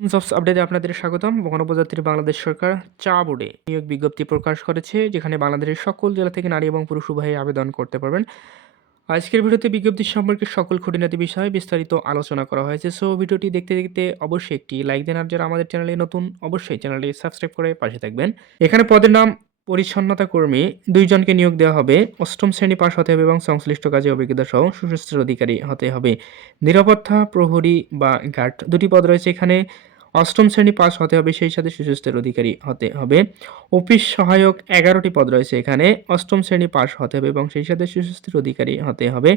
Jobs আপডেটে আপনাদের স্বাগতম। বঙ্গোপজাতির বাংলাদেশ সরকার চা বোর্ডে নিয়োগ বিজ্ঞপ্তি প্রকাশ করেছে, যেখানে বাংলাদেশের সকল জেলা থেকে নারী এবং পুরুষ উভয়ে আবেদন করতে পারবেন। আজকের ভিডিওতে বিজ্ঞপ্তি সম্পর্কে সকল খুঁটিনাটি বিষয়ে বিস্তারিত আলোচনা করা হয়েছে। সো, ভিডিওটি দেখতে দেখতে অবশ্যই একটি লাইক দেন, আর যারা আমাদের চ্যানেলে নতুন, অবশ্যই চ্যানেলটি সাবস্ক্রাইব করে পাশে থাকবেন। এখানে পদের নাম পরিচ্ছন্নতা কর্মী, দুইজনকে নিয়োগ দেওয়া হবে। অষ্টম শ্রেণি পাশ হতে হবে এবং সংশ্লিষ্ট কাজে অভিজ্ঞতা সহ সুশস্ত্রের অধিকারী হতে হবে। নিরাপত্তা, প্রহরী বা গার্ড দুটি পদ রয়েছে এখানে। অষ্টম শ্রেণি পাস হতে হবে, সেই সাথে সুস্বাস্থ্যের অধিকারী হতে হবে। অফিস সহায়ক এগারোটি পদ রয়েছে এখানে। অষ্টম শ্রেণি পাস হতে হবে এবং সেই সাথে সুস্বাস্থ্যের অধিকারী হতে হবে।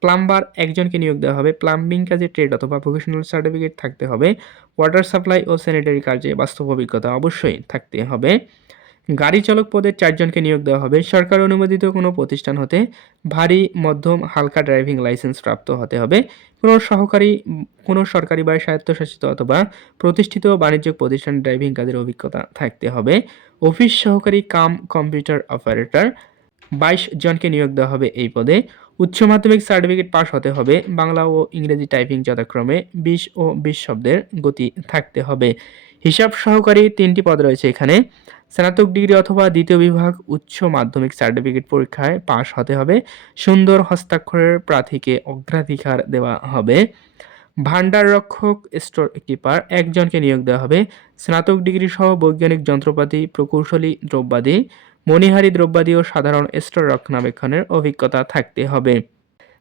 প্লাম্বার একজনকে নিয়োগ দেওয়া হবে। প্লাম্বিং কাজে ট্রেড অথবা ভোকেশনাল সার্টিফিকেট থাকতে হবে। ওয়াটার সাপ্লাই ও স্যানিটারি কাজে বাস্তব অভিজ্ঞতা অবশ্যই থাকতে হবে। গাড়ি চালক পদে চারজনকে নিয়োগ দেওয়া হবে। সরকার অনুমোদিত কোনো প্রতিষ্ঠান হতে ভারী, মধ্যম, হালকা ড্রাইভিং লাইসেন্স প্রাপ্ত হতে হবে। কোনো সহকারী, কোনো সরকারি বা স্বায়ত্তশাসিত অথবা প্রতিষ্ঠিত বাণিজ্যিক প্রতিষ্ঠান ড্রাইভিং কাজের অভিজ্ঞতা থাকতে হবে। অফিস সহকারী কাম কম্পিউটার অপারেটর, বাইশ জনকে নিয়োগ দেওয়া হবে এই পদে। উচ্চ মাধ্যমিক সার্টিফিকেট পাস হতে হবে। বাংলা ও ইংরেজি টাইপিং যথাক্রমে বিশ ও বিশ শব্দের গতি থাকতে হবে। হিসাব সহকারী তিনটি পদ রয়েছে এখানে। স্নাতক ডিগ্রি অথবা দ্বিতীয় বিভাগ উচ্চ মাধ্যমিক সার্টিফিকেট পরীক্ষায় পাশ হতে হবে। সুন্দর হস্তাক্ষরের প্রার্থীকে অগ্রাধিকার দেওয়া হবে। ভান্ডার রক্ষক স্টোর কিপার একজনকে নিয়োগ দেওয়া হবে। স্নাতক ডিগ্রি সহ বৈজ্ঞানিক যন্ত্রপাতি, প্রকৌশলী দ্রব্যাদি, মণিহারি দ্রব্যাদি ও সাধারণ স্টোর রক্ষণাবেক্ষণের অভিজ্ঞতা থাকতে হবে।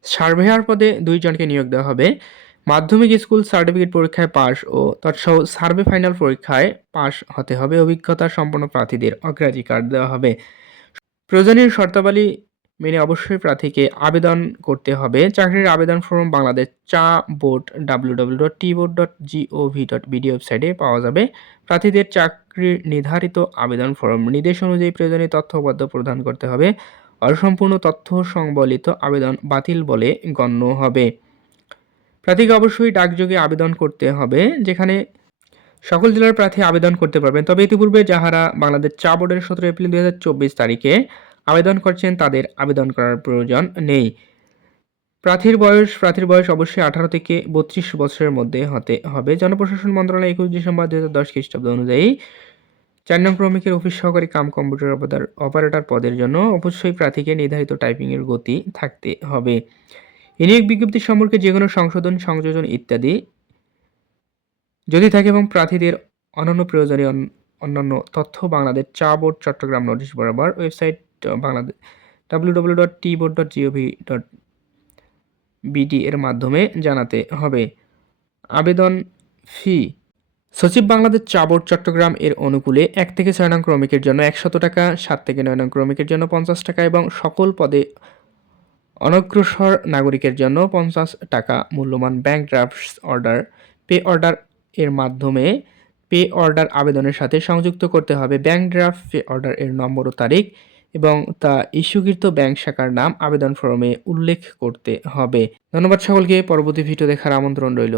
সার্ভেয়ার পদে দুইজনকে নিয়োগ দেওয়া হবে। মাধ্যমিক স্কুল সার্টিফিকেট পরীক্ষায় পাশ ও তৎসহ সার্ভে ফাইনাল পরীক্ষায় পাশ হতে হবে। অভিজ্ঞতা সম্পন্ন প্রার্থীদের অগ্রাধিকার দেওয়া হবে। প্রয়োজনীয় শর্তাবলী মেনে অবশ্যই প্রার্থীকে আবেদন করতে হবে। চাকরির আবেদন ফর্ম বাংলাদেশ চা board W W dot T board dot GOV dot BD ওয়েবসাইটে পাওয়া যাবে। প্রার্থীদের চাকরির নির্ধারিত আবেদন ফর্ম নির্দেশ অনুযায়ী প্রয়োজনীয় তথ্যবদ্ধ প্রদান করতে হবে। অসম্পূর্ণ তথ্য সংবলিত আবেদন বাতিল বলে গণ্য হবে। প্রার্থীকে অবশ্যই ডাকযোগে আবেদন করতে হবে, যেখানে সকল জেলার প্রার্থী আবেদন করতে পারবেন। তবে ইতিপূর্বে যাহারা বাংলাদেশ চা বোর্ডের সতেরো এপ্রিল দু হাজার চব্বিশ তারিখে আবেদন করছেন, তাদের আবেদন করার প্রয়োজন নেই। প্রার্থীর বয়স প্রার্থীর বয়স অবশ্যই আঠারো থেকে বত্রিশ বছরের মধ্যে হতে হবে। জনপ্রশাসন মন্ত্রণালয় একুশ ডিসেম্বর দুই হাজার দশ খ্রিস্টাব্দ অনুযায়ী চার নং ক্রমিকের অফিস সহকারী কাম কম্পিউটার অপারেটর পদের জন্য অবশ্যই প্রার্থীকে নির্ধারিত টাইপিংয়ের গতি থাকতে হবে। নিয়োগ বিজ্ঞপ্তি সম্পর্কে যে কোনো সংশোধন, সংযোজন ইত্যাদি যদি থাকে এবং প্রার্থীদের অনন্য প্রয়োজনীয় অন্যান্য তথ্য, বাংলাদেশ চা বোর্ড, চট্টগ্রাম নোটিশ বরাবর website Bangladesh W W dot T board dot GOV dot BD এর মাধ্যমে জানাতে হবে। আবেদন ফি সচিব বাংলাদেশ চা বোর্ড, চট্টগ্রাম এর অনুকূলে এক থেকে ছয় নং ক্রমিকের জন্য একশত টাকা, সাত থেকে নয় নং ক্রমিকের জন্য পঞ্চাশ টাকা এবং সকল পদে অনগ্রসর নাগরিকের জন্য পঞ্চাশ টাকা মূল্যমান bank drafts order pay order এর মাধ্যমে পে অর্ডার আবেদনের সাথে সংযুক্ত করতে হবে। ব্যাংক ড্রাফট পে অর্ডার এর নম্বর ও তারিখ এবং তা ইস্যুকৃত ব্যাংক শাখার নাম আবেদন ফর্মে উল্লেখ করতে হবে। ধন্যবাদ সকলকে। পরবর্তী ভিডিও দেখার আমন্ত্রণ রইল।